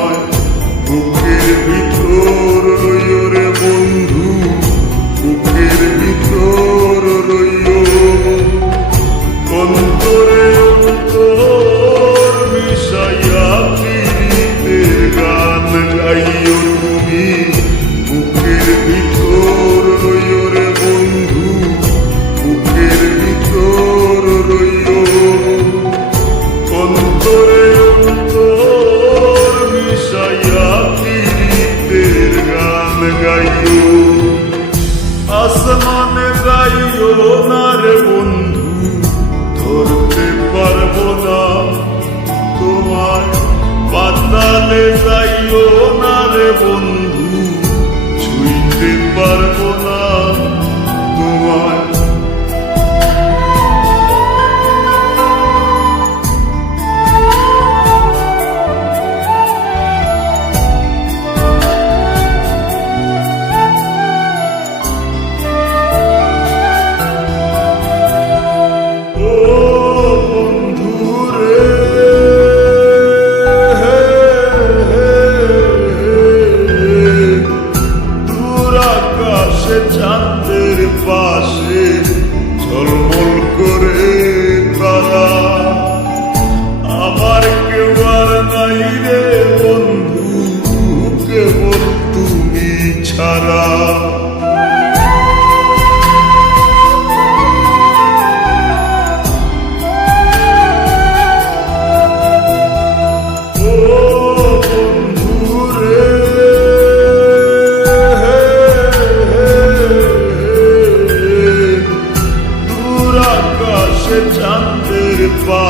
তোমায় বুকের ভিতর রইও রে বন্ধু, বুকের ভিতর রইও। অন্তরে অন্তর মিশাইয়া প্রীতির গান গাইও তুমি, বুকের ভিতর রইও রে বন্ধু, বুকের ভিতর রইও। অন্তরে অন্তর মিশাইয়া প্রীতির গান গাইও। আসমানে গাইও না রে বন্ধু, ধরতে পারবো না তোমায়। পাতালে যাইও না রে বন্ধু, ছুঁইতে পারবো না তোমায়। চাঁদের পাশে ঝলমল করে তারা, আমার কেউ আর নাই রে বন্ধু, কেবল তুমি ছাড়া। চাঁদের পা